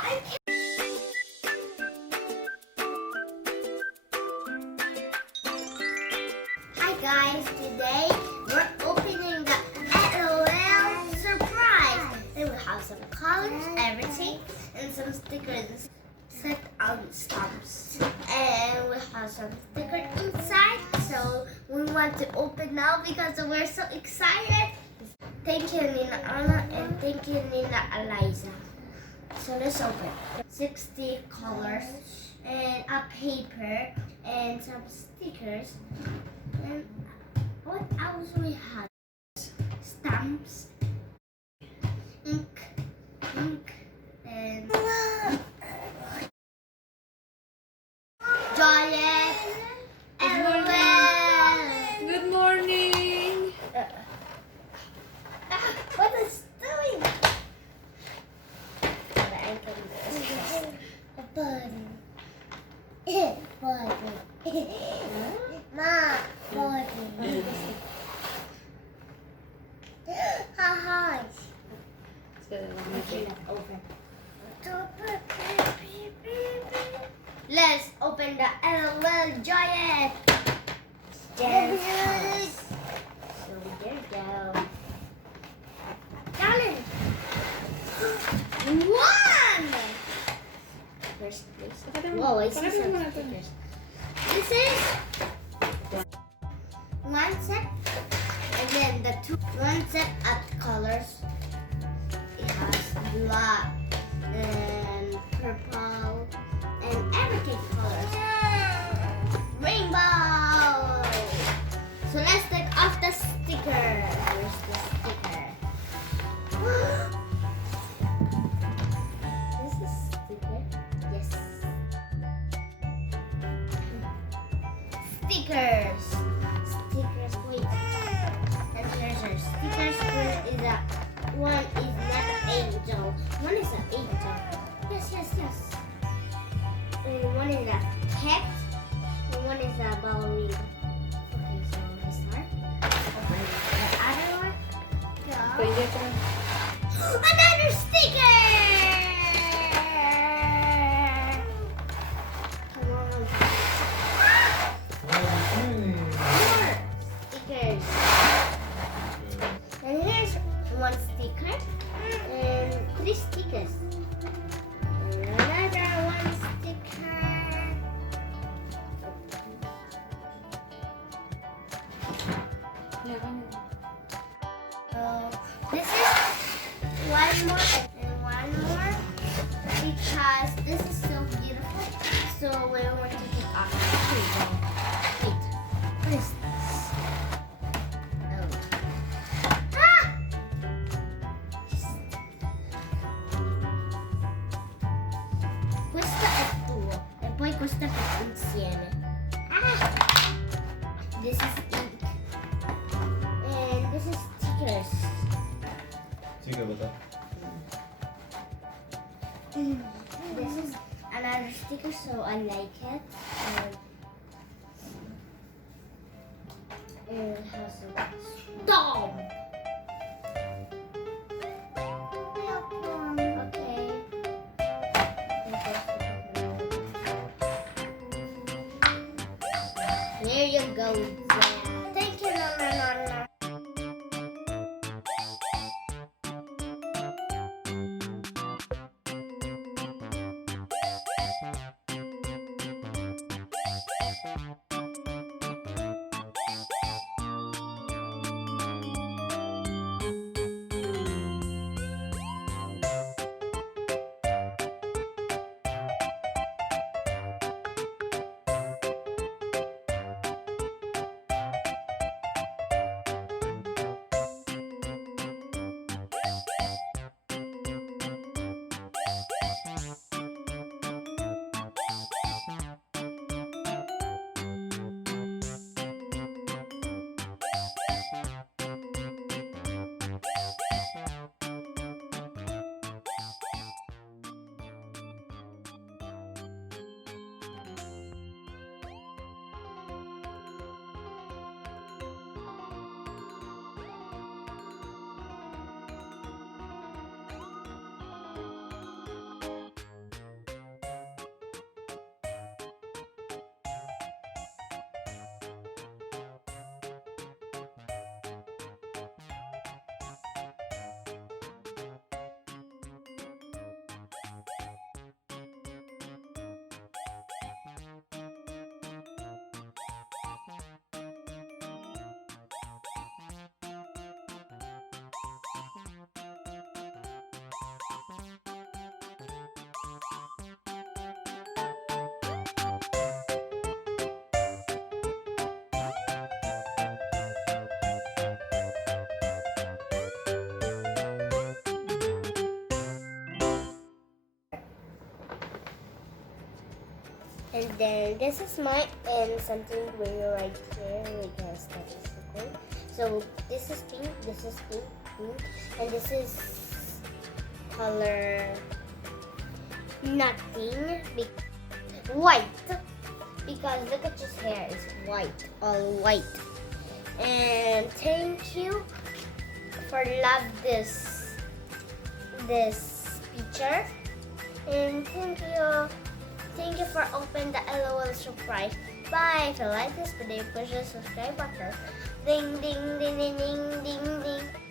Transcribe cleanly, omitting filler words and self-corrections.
Hi guys, today we're opening the L.O.L. surprise. And we have some colors, everything, and some stickers set on stamps. And we have some stickers inside, so we want to open now because we're so excited. Thank you, Nina Anna, and thank you, Nina Alaisa. So let's open. 60 colors and a paper and some stickers. And what else we have? Stamps, ink, and Joyet, L.O.L. Good morning. What is doing? Button. Ma, button. Hi. Open. Let's open the L.O.L. Joyet. So there you go. Challenge. One. First place. Whoa, I see some stickers. This is one set, and then the one set of colors. It has black and purple and everything colors. Rainbow. So let's take off the sticker. Where's the sticker? This is sticker. Yes. Stickers. Stickers. Wait. And here's our stickers. One is not an angel. One is an angel. Yes. And one is a cat. And one is a ballerina. Okay, so let's start. Open the other one. Go. Another sticker! Come on. More stickers. And here's one sticker and 3 stickers. And another one sticker. So this is one more and one more because this is so beautiful. So we want to take off. Wait, what is this? Questo è tuo e poi questo è fatto insieme. This is ink and this is stickers. This is another sticker, so I like it. And it has a stop. Okay. There you go, Jen. Thank you, Nana. And then this is mine and something gray right here because that is cool. So this is pink, pink, and this is color nothing. White. Because look at his hair, it's white, all white. And thank you for love this picture. And thank you for opening the L.O.L surprise. Bye. If you like this video, push the subscribe button. Ding ding ding ding ding ding ding.